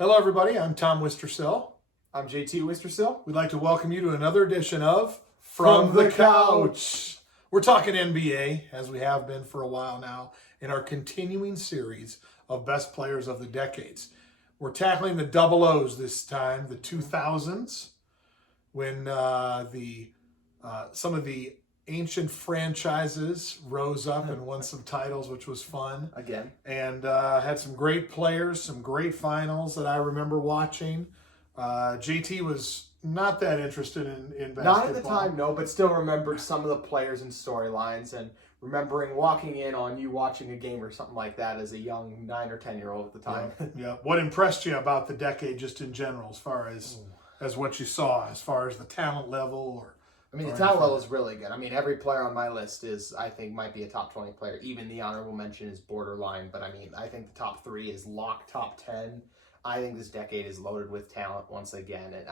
Hello, everybody. I'm Tom Wistrcill. I'm JT Wistrcill. We'd like to welcome you to another edition of From the Couch. We're talking NBA, as we have been for a while now, in our continuing series of best players of the decades. We're tackling the double O's this time, the 2000s, when some of the ancient franchises rose up and won some titles, which was fun. Again. And had some great players, some great finals that I remember watching. JT was not that interested in basketball. Not at the time, no, but still remembered some of the players and storylines, and remembering walking in on you watching a game or something like that as a young 9 or 10-year-old at the time. Yeah. What impressed you about the decade just in general, as far as what you saw, as far as the talent level? Or the talent level is really good. Every player on my list might be a top 20 player. Even the honorable mention is borderline, but I think the top 3 is locked top 10. I think this decade is loaded with talent once again, and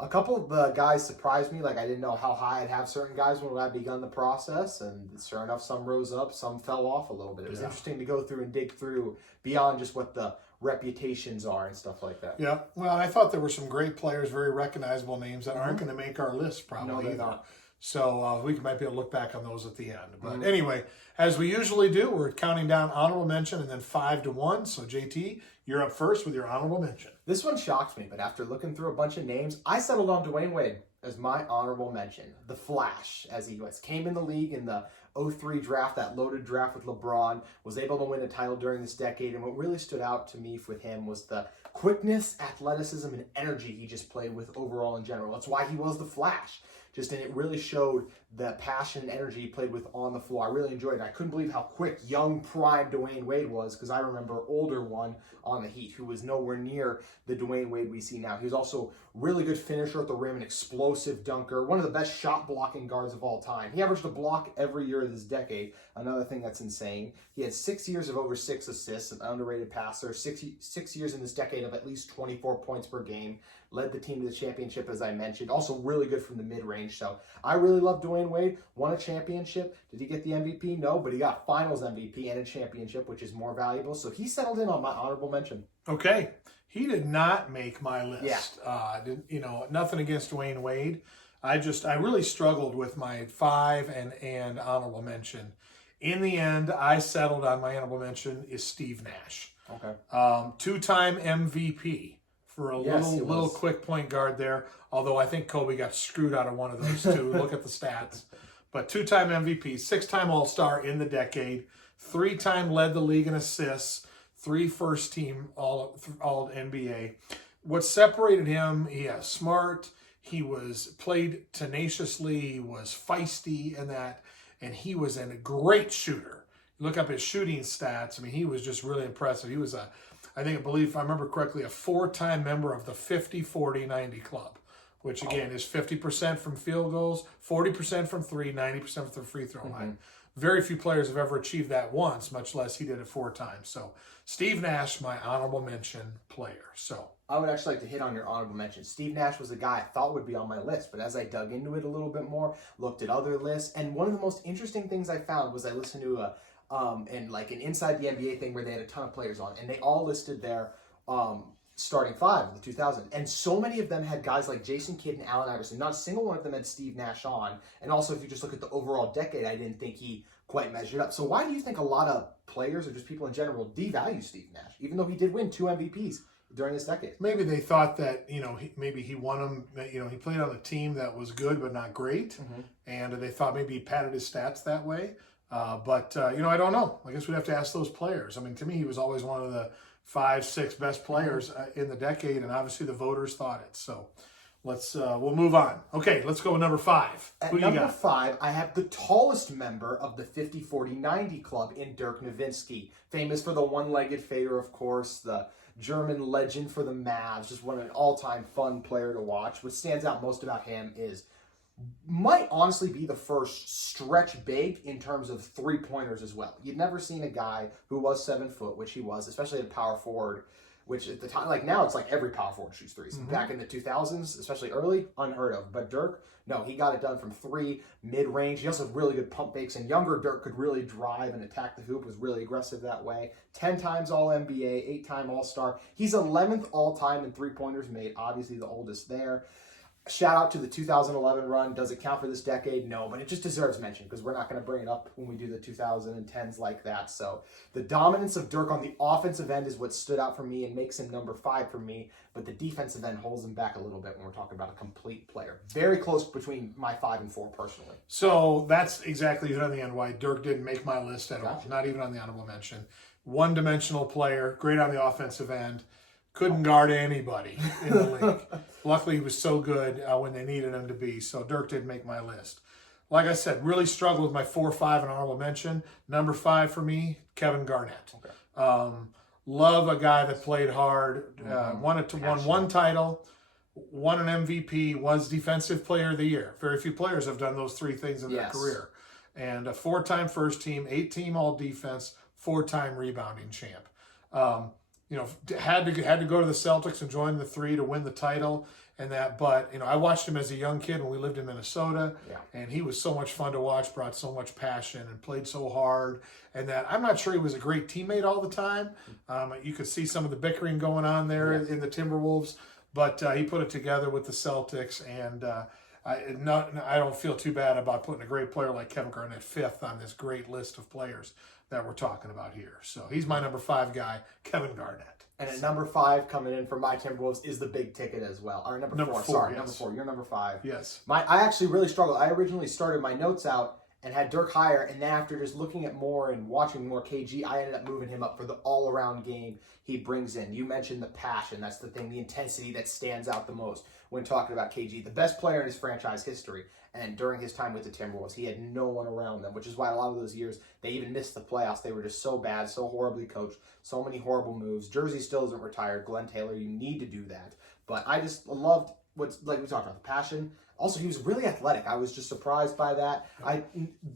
a couple of the guys surprised me. Like, I didn't know how high I'd have certain guys when I begun the process, and sure enough, some rose up, some fell off a little bit. It was interesting to go through and dig through beyond just what the reputations are and stuff like that. Yeah, well, I thought there were some great players, very recognizable names that aren't going to make our list probably. No, they're either. not. So we might be able to look back on those at the end. But anyway, as we usually do, we're counting down honorable mention and then 5 to 1. So JT, you're up first with your honorable mention. This one shocked me, but after looking through a bunch of names, I settled on Dwayne Wade as my honorable mention. The Flash, as he was, came in the league in the 03 draft, that loaded draft with LeBron, was able to win a title during this decade, and what really stood out to me with him was the quickness, athleticism, and energy he just played with overall in general. That's why he was the Flash. And it really showed the passion and energy he played with on the floor. I really enjoyed it. I couldn't believe how quick, young, prime Dwayne Wade was, because I remember older one on the Heat who was nowhere near the Dwayne Wade we see now. He was also really good finisher at the rim, an explosive dunker, one of the best shot blocking guards of all time. He averaged a block every year of this decade. Another thing that's insane. He had 6 years of over 6 assists, an underrated passer, 6 years in this decade of at least 24 points per game, led the team to the championship, as I mentioned. Also really good from the mid-range. So I really love Dwayne Wade. Won a championship. Did he get the MVP? No, but he got finals MVP and a championship, which is more valuable. So he settled in on my honorable mention. Okay. He did not make my list. Yeah. Nothing against Dwayne Wade. I really struggled with my 5 and honorable mention. In the end, I settled on my honorable mention is Steve Nash. Okay. 2-time MVP. For a little quick point guard there, although I think Kobe got screwed out of one of those two. Look at the stats. But 2-time MVP, 6-time All-Star in the decade, 3-time led the league in assists, 3 first-team all NBA. What separated him, smart, he played tenaciously, he was feisty and he was a great shooter. Look up his shooting stats. He was just really impressive. He was I believe, if I remember correctly, a 4-time member of the 50-40-90 club, which again is 50% from field goals, 40% from 3, 90% from the free throw line. Very few players have ever achieved that once, much less he did it 4 times. So Steve Nash, my honorable mention player. So I would actually like to hit on your honorable mention. Steve Nash was a guy I thought would be on my list, but as I dug into it a little bit more, looked at other lists, and one of the most interesting things I found was I listened to an Inside the NBA thing where they had a ton of players on, and they all listed their starting 5 in the 2000s. And so many of them had guys like Jason Kidd and Allen Iverson. Not a single one of them had Steve Nash on. And also, if you just look at the overall decade, I didn't think he quite measured up. So why do you think a lot of players or just people in general devalue Steve Nash, even though he did win 2 MVPs during this decade? Maybe they thought that, maybe he won them, he played on a team that was good but not great. And they thought maybe he padded his stats that way. But I don't know. I guess we'd have to ask those players. To me, he was always one of the 5-6 best players in the decade, and obviously the voters thought it. So we'll move on. Okay, let's go with number 5. At number 5, I have the tallest member of the 50-40-90 club in Dirk Nowitzki, famous for the one-legged fader, of course, the German legend for the Mavs, just an all-time fun player to watch. What stands out most about him might honestly be the first stretch big in terms of 3-pointers as well. You'd never seen a guy who was 7 foot, which he was, especially at power forward, which at the time, like now, it's like every power forward shoots threes. Back in the 2000s, especially early, unheard of. But Dirk, no, he got it done from 3, mid-range. He also had really good pump fakes, and younger Dirk could really drive and attack the hoop, was really aggressive that way. 10 times All-NBA, 8-time All-Star. He's 11th all-time in three-pointers made, obviously the oldest there. Shout out to the 2011 run. Does it count for this decade? No, but it just deserves mention because we're not going to bring it up when we do the 2010s like that. So the dominance of Dirk on the offensive end is what stood out for me and makes him number 5 for me, but the defensive end holds him back a little bit when we're talking about a complete player. Very close between my 5 and 4 personally. So that's exactly on the end why Dirk didn't make my list at all, not even on the honorable mention. One-dimensional player, great on the offensive end. Couldn't guard anybody in the league. Luckily, he was so good when they needed him to be. So Dirk didn't make my list. Like I said, really struggled with my 4, 5, and honorable mention. Number 5 for me, Kevin Garnett. Okay. Love a guy that played hard. Won one title, won an MVP, was Defensive Player of the Year. Very few players have done those 3 things in their career. And a 4-time first team, 8-team all defense, 4-time rebounding champ. Had to go to the Celtics and join the 3 to win the title and that. But, I watched him as a young kid when we lived in Minnesota, and he was so much fun to watch, brought so much passion and played so hard. And that I'm not sure he was a great teammate all the time. You could see some of the bickering going on there in the Timberwolves, but he put it together with the Celtics. And I don't feel too bad about putting a great player like Kevin Garnett 5th on this great list of players that we're talking about here. So he's my number 5 guy, Kevin Garnett. And at number 5 coming in for my Timberwolves is the big ticket as well. Or number 4, sorry. Yes. Number 4. You're number 5. Yes. I actually really struggled. I originally started my notes out and had Dirk higher, and then after just looking at more and watching more KG, I ended up moving him up for the all-around game he brings in. You mentioned the passion. That's the thing, the intensity that stands out the most when talking about KG. The best player in his franchise history. And during his time with the Timberwolves, he had no one around them, which is why a lot of those years they even missed the playoffs. They were just so bad, so horribly coached, so many horrible moves. Jersey still isn't retired. Glenn Taylor, you need to do that. But I just loved what's like we talked about, the passion. Also, he was really athletic. I was just surprised by that.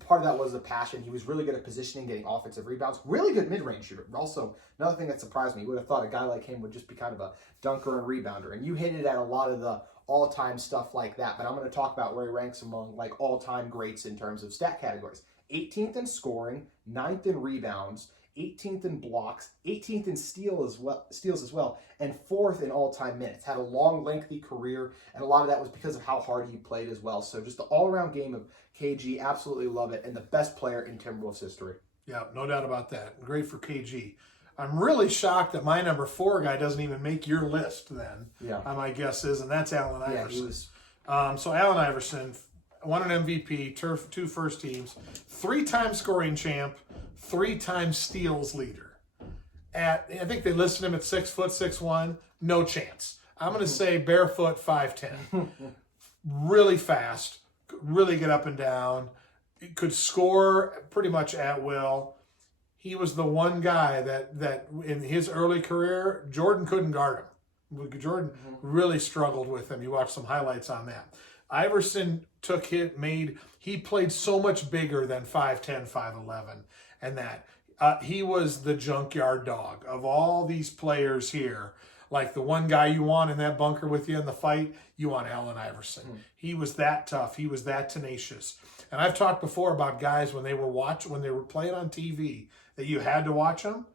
Part of that was the passion. He was really good at positioning, getting offensive rebounds. Really good mid-range shooter. Also, another thing that surprised me, you would have thought a guy like him would just be kind of a dunker and rebounder. And you hinted at a lot of the all-time stuff like that, but I'm going to talk about where he ranks among like all-time greats in terms of stat categories. 18th in scoring, 9th in rebounds, 18th in blocks, 18th in steals as well, and 4th in all-time minutes. Had a long, lengthy career, and a lot of that was because of how hard he played as well. So just the all-around game of KG, absolutely love it, and the best player in Timberwolves history. Yeah, no doubt about that. Great for KG. I'm really shocked that my number 4 guy doesn't even make your list then. Yeah. My guess is, and that's Allen Iverson. Yeah, he was... So Allen Iverson won an MVP, 2 first teams, 3-time scoring champ, 3-time steals leader. I think they listed him at 6 foot 6'1". No chance. I'm going to say barefoot 5'10". Really fast, really get up and down, could score pretty much at will. He was the one guy that in his early career, Jordan couldn't guard him. Jordan really struggled with him. You watch some highlights on that. Iverson he played so much bigger than 5'10", 5'11", and that. He was the junkyard dog of all these players here. Like the one guy you want in that bunker with you in the fight, you want Allen Iverson. He was that tough. He was that tenacious. And I've talked before about guys when they were playing on TV that you had to watch them.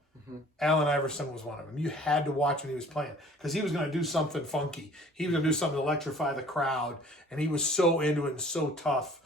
Allen Iverson was one of them. You had to watch when he was playing because he was going to do something funky. He was going to do something to electrify the crowd, and he was so into it and so tough.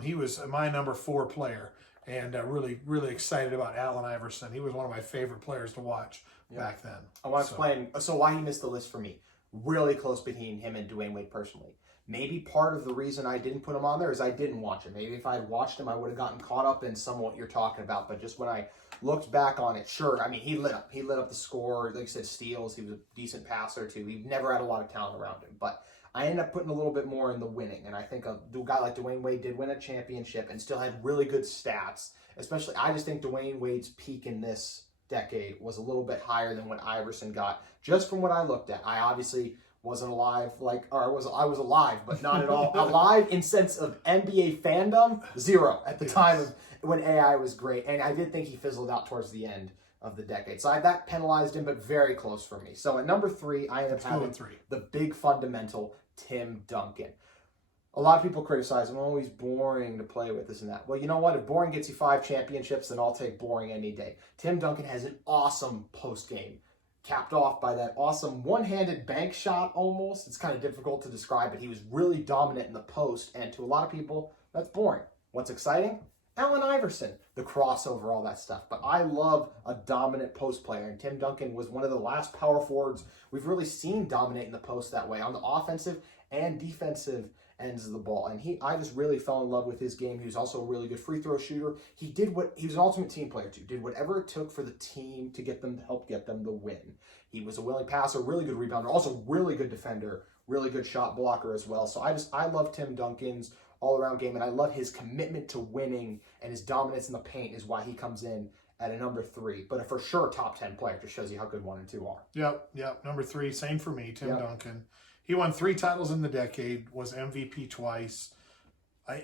He was my number 4 player, and really, really excited about Allen Iverson. He was one of my favorite players to watch back then. I want to explain why he missed the list for me. Really close between him and Dwayne Wade personally. Maybe part of the reason I didn't put him on there is I didn't watch him. Maybe if I had watched him, I would have gotten caught up in some of what you're talking about. But just when I looked back on it, sure, I mean, he lit up. He lit up the score. Like I said, steals. He was a decent passer, too. He never had a lot of talent around him. But I ended up putting a little bit more in the winning. And I think a guy like Dwayne Wade did win a championship and still had really good stats. Especially, I just think Dwayne Wade's peak in this decade was a little bit higher than what Iverson got, just from what I looked at. I obviously wasn't alive, I was alive, but not at all alive in sense of NBA fandom, 0 at the time of when AI was great. And I did think he fizzled out towards the end of the decade. So that penalized him, but very close for me. So at number 3, I ended up having the big fundamental, Tim Duncan. A lot of people criticize him, oh, he's boring to play with, this and that. Well, you know what? If boring gets you 5 championships, then I'll take boring any day. Tim Duncan has an awesome post game, capped off by that awesome one-handed bank shot almost. It's kind of difficult to describe, but he was really dominant in the post, and to a lot of people, that's boring. What's exciting? Allen Iverson, the crossover, all that stuff. But I love a dominant post player, and Tim Duncan was one of the last power forwards we've really seen dominate in the post that way, on the offensive and defensive ends of the ball. And I just really fell in love with his game. He was also a really good free throw shooter. He was an ultimate team player too. Did whatever it took for the team to help get them the win. He was a willing passer, really good rebounder, also really good defender, really good shot blocker as well. So I love Tim Duncan's all-around game, and I love his commitment to winning, and his dominance in the paint is why he comes in at a number 3. But a for sure top 10 player. Just shows you how good 1 and 2 are. Yep. Number 3, same for me, Tim Duncan. He won 3 titles in the decade, was MVP twice.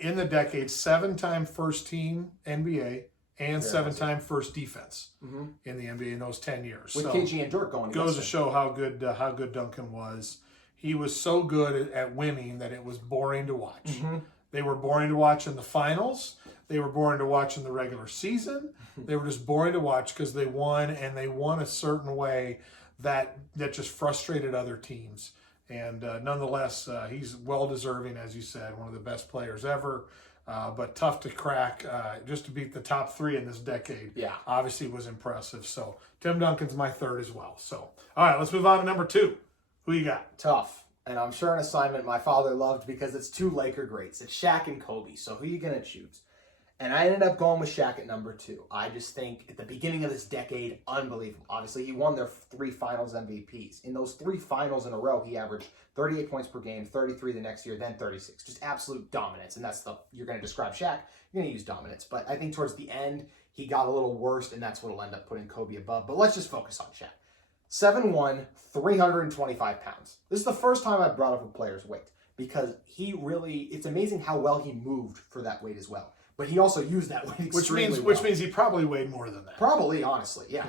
In the decade, 7-time first team NBA and 7-time first defense in the NBA in those 10 years. With KG and Dirk going. Goes to show how good Duncan was. He was so good at winning that it was boring to watch. They were boring to watch in the finals. They were boring to watch in the regular season. They were just boring to watch because they won, and they won a certain way that just frustrated other teams. And nonetheless, he's well-deserving, as you said, one of the best players ever, but tough to crack. Just to beat the top 3 in this decade, obviously was impressive. So Tim Duncan's my 3rd as well. So, all right, let's move on to number 2. Who you got? Tough. And I'm sure an assignment my father loved because it's 2 Laker greats. It's Shaq and Kobe. So who are you going to choose? And I ended up going with Shaq at number 2. I just think at the beginning of this decade, unbelievable. Obviously, he won their 3 finals MVPs. In those 3 finals in a row, he averaged 38 points per game, 33 the next year, then 36. Just absolute dominance. And that's you're going to describe Shaq, you're going to use dominance. But I think towards the end, he got a little worse, and that's what will end up putting Kobe above. But let's just focus on Shaq. 7'1", 325 pounds. This is the first time I've brought up a player's weight because it's amazing how well he moved for that weight as well. But he also used that weight extremely well. Which means he probably weighed more than that. Probably, honestly, yeah.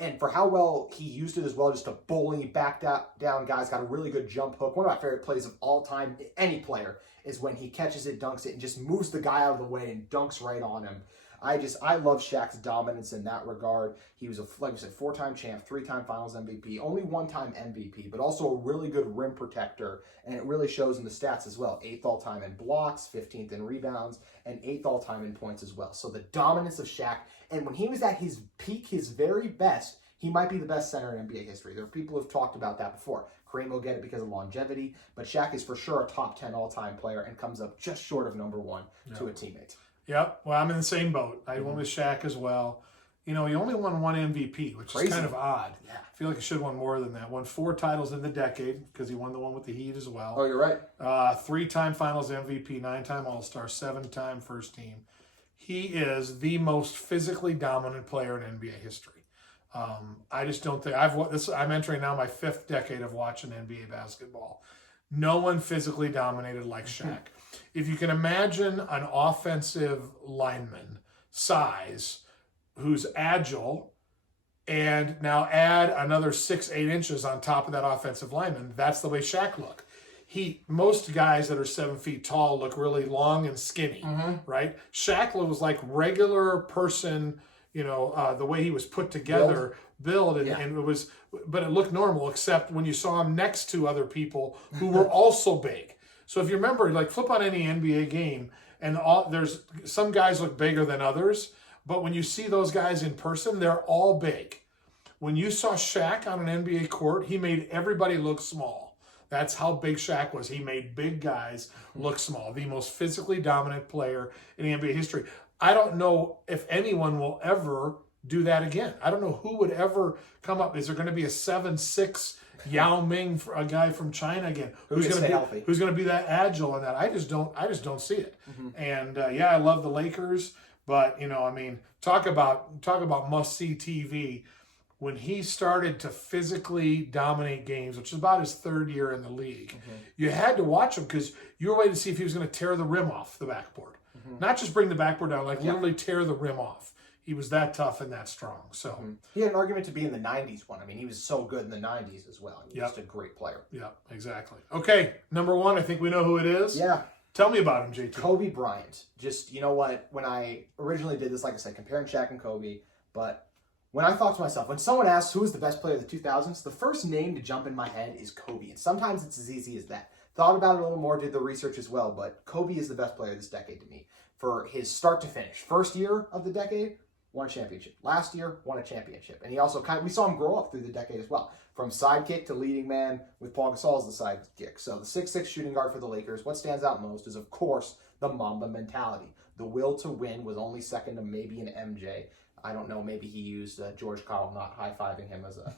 And for how well he used it as well, just to bully, back down guys, got a really good jump hook. One of my favorite plays of all time, any player, is when he catches it, dunks it, and just moves the guy out of the way and dunks right on him. I love Shaq's dominance in that regard. He was like we said, 4-time champ, 3-time finals MVP, only 1-time MVP, but also a really good rim protector. And it really shows in the stats as well. 8th all-time in blocks, 15th in rebounds, and 8th all-time in points as well. So the dominance of Shaq, and when he was at his peak, his very best, he might be the best center in NBA history. There are people who have talked about that before. Kareem will get it because of longevity, but Shaq is for sure a top 10 all-time player and comes up just short of number 1 to a teammate. Yep. Well, I'm in the same boat. I went with Shaq as well. You know, he only won 1 MVP, which is kind of odd. Yeah. I feel like he should have won more than that. Won 4 titles in the decade because he won the one with the Heat as well. Oh, you're right. 3-time finals MVP, 9-time All-Star, 7-time first team. He is the most physically dominant player in NBA history. I just don't think I'm entering now my 5th decade of watching NBA basketball. No one physically dominated like Shaq. If you can imagine an offensive lineman size who's agile and now add another 6-8 inches on top of that offensive lineman, that's the way Shaq looked. Most guys that are 7 feet tall look really long and skinny, right? Shaq was like regular person, the way he was put together, build, and it was, but it looked normal except when you saw him next to other people who were also big. So if you remember, like flip on any NBA game, and there's some guys look bigger than others, but when you see those guys in person, they're all big. When you saw Shaq on an NBA court, he made everybody look small. That's how big Shaq was. He made big guys look small. The most physically dominant player in NBA history. I don't know if anyone will ever do that again. I don't know who would ever come up. Is there going to be a 7'6" Yao Ming, a guy from China again, who's going to be that agile and that? I just don't see it. And I love the Lakers, but talk about must-see TV. When he started to physically dominate games, which is about his 3rd year in the league, you had to watch him because you were waiting to see if he was going to tear the rim off the backboard. Not just bring the backboard down, like literally tear the rim off. He was that tough and that strong. So he had an argument to be in the 90s one. I mean, he was so good in the 90s as well. He was just a great player. Yeah, exactly. Okay, number 1, I think we know who it is. Yeah. Tell me about him, JT. Kobe Bryant. Just, you know what, when I originally did this, like I said, comparing Shaq and Kobe, but when I thought to myself, when someone asks who is the best player of the 2000s, the first name to jump in my head is Kobe. And sometimes it's as easy as that. Thought about it a little more, did the research as well, but Kobe is the best player of this decade to me. For his start to finish. First year of the decade, won a championship. Last year, won a championship. And he also we saw him grow up through the decade as well. From sidekick to leading man with Paul Gasol as the sidekick. So the 6'6" shooting guard for the Lakers, what stands out most is, of course, the Mamba mentality. The will to win was only second to maybe an MJ. I don't know, maybe he used George Karl not high-fiving him as a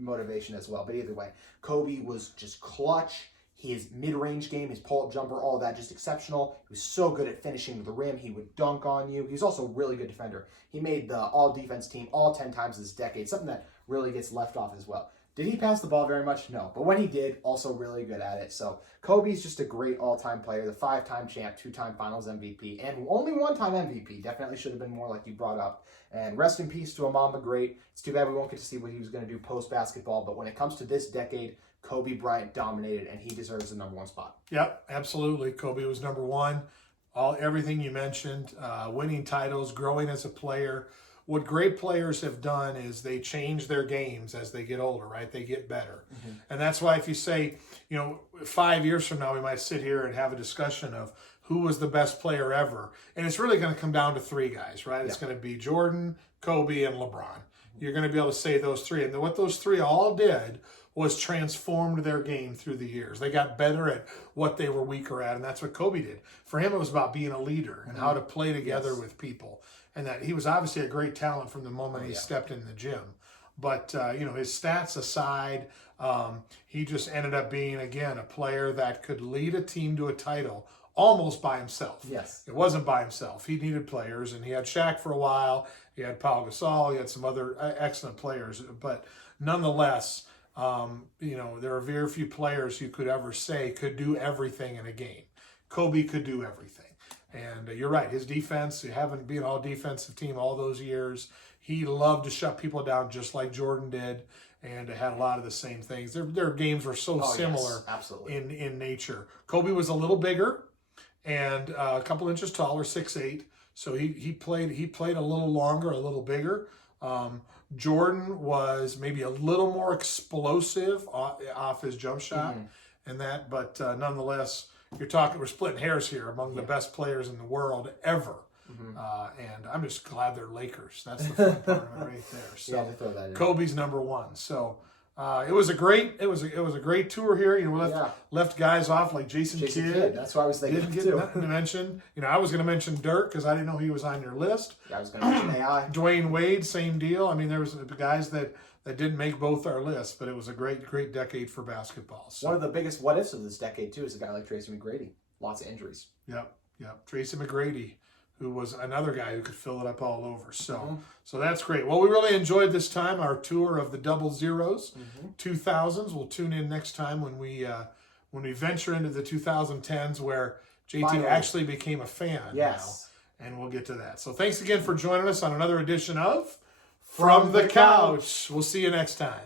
motivation as well. But either way, Kobe was just clutch. His mid-range game, his pull-up jumper, all of that, just exceptional. He was so good at finishing to the rim. He would dunk on you. He was also a really good defender. He made the all-defense team all 10 times this decade, something that really gets left off as well. Did he pass the ball very much? No. But when he did, also really good at it. So Kobe's just a great all-time player, the 5-time champ, 2-time finals MVP, and only 1-time MVP. Definitely should have been more like you brought up. And rest in peace to a Mamba great. It's too bad we won't get to see what he was going to do post-basketball. But when it comes to this decade, Kobe Bryant dominated, and he deserves the number 1 spot. Yep, absolutely. Kobe was number 1. Everything you mentioned, winning titles, growing as a player. What great players have done is they change their games as they get older, right? They get better. And that's why if you say, 5 years from now, we might sit here and have a discussion of who was the best player ever. And it's really going to come down to 3 guys, right? It's going to be Jordan, Kobe, and LeBron. You're going to be able to say those 3. And what those 3 all did was transformed their game through the years. They got better at what they were weaker at, and that's what Kobe did. For him, it was about being a leader and how to play together with people. And that he was obviously a great talent from the moment he stepped in the gym. But, his stats aside, he just ended up being, again, a player that could lead a team to a title almost by himself. Yes. It wasn't by himself. He needed players, and he had Shaq for a while. He had Paul Gasol. He had some other excellent players. But nonetheless, there are very few players you could ever say could do everything in a game. Kobe could do everything. And you're right, his defense, having been an all-defensive team all those years, he loved to shut people down just like Jordan did, and had a lot of the same things. Their games were so similar in nature. Kobe was a little bigger and a couple inches taller, 6'8", so he played a little longer, a little bigger. Jordan was maybe a little more explosive off his jump shot and that, but nonetheless, we're splitting hairs here among the best players in the world ever. And I'm just glad they're Lakers. That's the fun part of it right there. So to throw that in. Kobe's number 1. So it was a great tour here. We left guys off like Jason Kidd. That's what I was thinking. Didn't get nothing to mention. I was going to mention Dirk because I didn't know he was on your list. Yeah, I was going to mention AI. Dwayne Wade, same deal. I mean, there was guys that didn't make both our lists, but it was a great decade for basketball. So. One of the biggest what ifs of this decade too is a guy like Tracy McGrady. Lots of injuries. Yep. Tracy McGrady, who was another guy who could fill it up all over. So that's great. Well, we really enjoyed this time, our tour of the double zeros, 2000s. We'll tune in next time when we venture into the 2010s, where JT actually became a fan now, and we'll get to that. So thanks again for joining us on another edition of From the Couch. We'll see you next time.